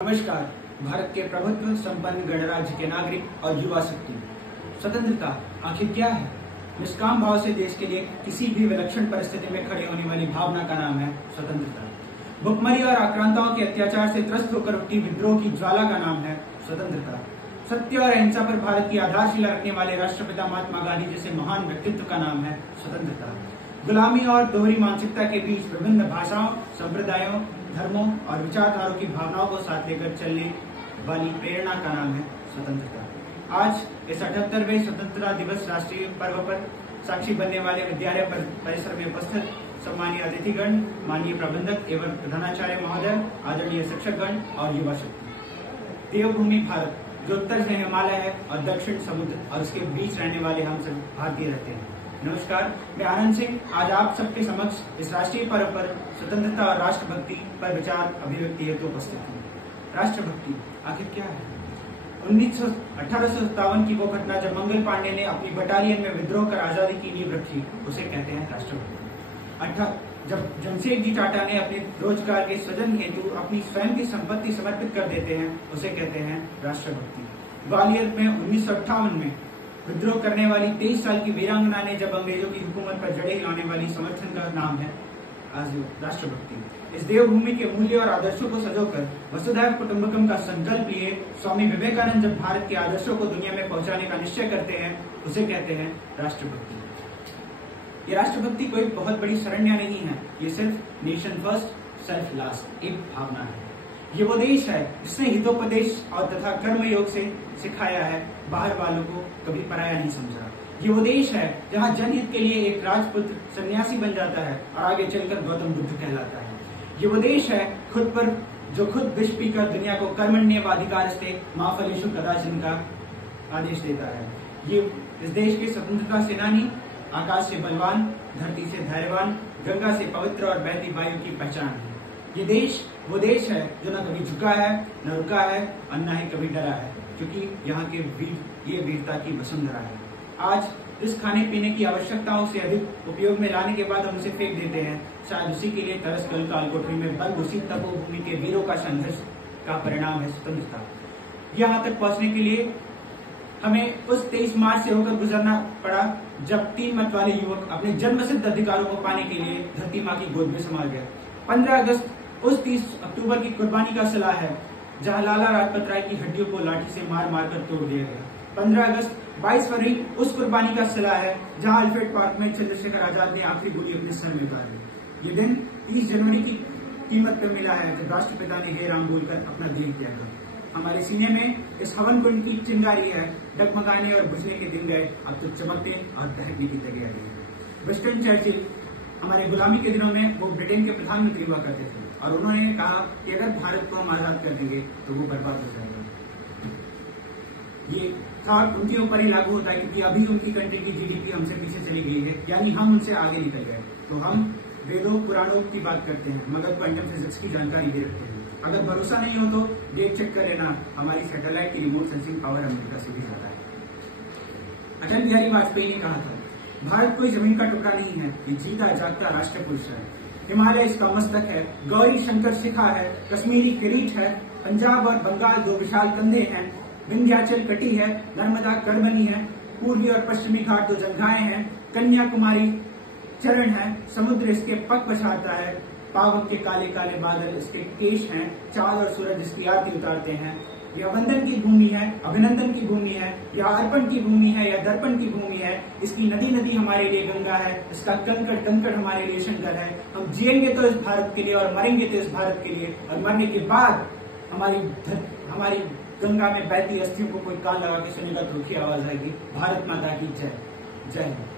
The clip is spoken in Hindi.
नमस्कार। भारत के प्रभुत्व संपन्न गणराज्य के नागरिक और युवा शक्ति। स्वतंत्रता आखिर क्या है? निष्काम भाव से देश के लिए किसी भी विलक्षण परिस्थिति में खड़े होने वाली भावना का नाम है स्वतंत्रता। भुखमरी और आक्रांताओं के अत्याचार से त्रस्त होकर उठती विद्रोह की ज्वाला का नाम है स्वतंत्रता। सत्य और अहिंसा पर भारत की आधारशिला रखने वाले राष्ट्रपिता महात्मा गांधी जैसे महान व्यक्तित्व का नाम है स्वतंत्रता। गुलामी और दोहरी मानसिकता के बीच विभिन्न भाषाओं, संप्रदायों, धर्मों और विचारधारों की भावनाओं को साथ लेकर चलने वाली प्रेरणा का नाम है स्वतंत्रता। आज इस 78वें स्वतंत्रता दिवस राष्ट्रीय पर्व पर साक्षी बनने वाले विद्यालय परिसर में उपस्थित सम्मानीय अतिथिगण, माननीय प्रबंधक एवं प्रधानाचार्य महोदय, आदरणीय शिक्षकगण और युवा शक्ति। देवभूमि भारत, जो उत्तर से हिमालय है और दक्षिण समुद्र और उसके बीच रहने वाले हम सब भारतीय रहते हैं। नमस्कार, मैं आनंद सिंह आज आप सबके समक्ष इस राष्ट्रीय पर्व पर स्वतंत्रता और राष्ट्रभक्ति पर विचार अभिव्यक्ति हेतु उपस्थित हूँ। राष्ट्रभक्ति आखिर क्या है? 1857 की वो घटना जब मंगल पांडे ने अपनी बटालियन में विद्रोह कर आजादी की नींव रखी, उसे कहते हैं राष्ट्रभक्ति। जब जमशेद जी टाटा ने अपने रोजगार के सृजन हेतु अपनी स्वयं की संपत्ति समर्पित कर देते हैं, उसे कहते हैं राष्ट्रभक्ति। ग्वालियर में 1958 में विद्रोह करने वाली 23 साल की वीरांगना ने जब अंग्रेजों की हुकूमत पर जड़े हिलाने वाली समर्थन का नाम है आज राष्ट्रभक्ति। इस देवभूमि के मूल्य और आदर्शों को सजोकर वसुधैव कुटुंबकम का संकल्प लिए स्वामी विवेकानंद जब भारत के आदर्शों को दुनिया में पहुंचाने का निश्चय करते हैं, उसे कहते हैं राष्ट्रभक्ति। ये राष्ट्रभक्ति कोई बहुत बड़ी शरण्या नहीं है, ये सिर्फ नेशन फर्स्ट सेल्फ लास्ट एक भावना है। ये वो देश है जिसने हितोपदेश और तथा कर्मयोग से सिखाया है, बाहर वालों को कभी पराया नहीं समझा। ये वो देश है जहाँ जनहित के लिए एक राजपुत्र सन्यासी बन जाता है और आगे चलकर गौतम बुद्ध कहलाता है। ये वो देश है जो खुद विष पीकर दुनिया को कर्मण्येवाधिकारस्ते मा फलेषु कदाचन का आदेश देता है। ये इस देश के स्वतंत्रता सेनानी, आकाश से बलवान, धरती से धैर्यवान, गंगा से पवित्र और बहती वायु की पहचान है। ये देश वो देश है जो न कभी झुका है, न रुका है और न ही कभी डरा है, क्योंकि यहाँ के वीर ये वीरता की वसुंधरा है। आज इस खाने पीने की आवश्यकताओं से अधिक उपयोग में लाने के बाद हम उसे फेंक देते हैं, शायद उसी के लिए तरस कल काल कोठरी में बंद उसी तपोभूमि के वीरों का संघर्ष का परिणाम है स्वतंत्रता। यहाँ तक पहुंचने के लिए हमें उस 23 मार्च से होकर गुजरना पड़ा जब 3 मत वाले युवक अपने जन्मसिद्ध अधिकारों को पाने के लिए धरती माँ की गोद में समा गए। 15 अगस्त उस 30 अक्टूबर की कुर्बानी का सिला है जहां लाला लाजपत राय की हड्डियों को लाठी से मार मार कर तोड़ दिया गया। 15 अगस्त 22 फरवरी उस कुर्बानी का सिला है जहां अल्फ्रेड पार्क में चंद्रशेखर आजाद ने आखिरी गोली अपने सर में उतारी। ये दिन 30 जनवरी की कीमत पर मिला है जब राष्ट्रपिता ने हे राम बोलकर अपना देह त्याग किया। हमारे सीने में इस हवन कुंड की चिंगारी है, डगमगाने और बुझने के दिन गए, अब तो चमकने और दहकने की तैयारी है। विंस्टन चर्चिल हमारे गुलामी के दिनों में वो ब्रिटेन के प्रधानमंत्री हुआ करते थे और उन्होंने कहा कि अगर भारत को हम आजाद कर देंगे तो वो बर्बाद हो जाएगा। ये थॉट उनके ऊपर ही लागू होता है क्योंकि अभी उनकी कंट्री की जीडीपी हमसे पीछे चली गई है, यानी हम उनसे आगे निकल गए। तो हम वेदों पुराणों की बात करते हैं मगर क्वांटम फिजिक्स की जानकारी भी रखते हैं। अगर भरोसा नहीं हो तो डेट चेक कर लेना, हमारी सैटेलाइट की रिमोट सेंसिंग पावर अमेरिका से भी ज्यादा है। अटल बिहारी वाजपेयी ने कहा था, भारत कोई जमीन का टुकड़ा नहीं है, ये जीता जागता राष्ट्र पुरुष है। हिमालय इसका मस्तक है, गौरी शंकर शिखा है, कश्मीरी किरीट है, पंजाब और बंगाल 2 विशाल कंधे हैं, विंध्याचल कटी है, नर्मदा करमनी है, पूर्वी और पश्चिमी घाट 2 जंघाएं हैं, कन्याकुमारी चरण है, समुद्र इसके पग पछाड़ता है, पावक के काले काले बादल इसके केश हैं, चांद और सूरज इसकी आरती उतारते हैं। यह वंदन की भूमि है, अभिनंदन की भूमि है, यह अर्पण की भूमि है, यह दर्पण की भूमि है। इसकी नदी नदी हमारे लिए गंगा है, इसका कंकड़ कंकड़ हमारे लिए शंकर है। हम जिएंगे तो इस भारत के लिए और मरेंगे तो इस भारत के लिए, और मरने के बाद हमारी गंगा में बहती अस्थियों को कोई कान लगा के सुनेगा तो रुखी आवाज आएगी, भारत माता की जय। जय हिंद।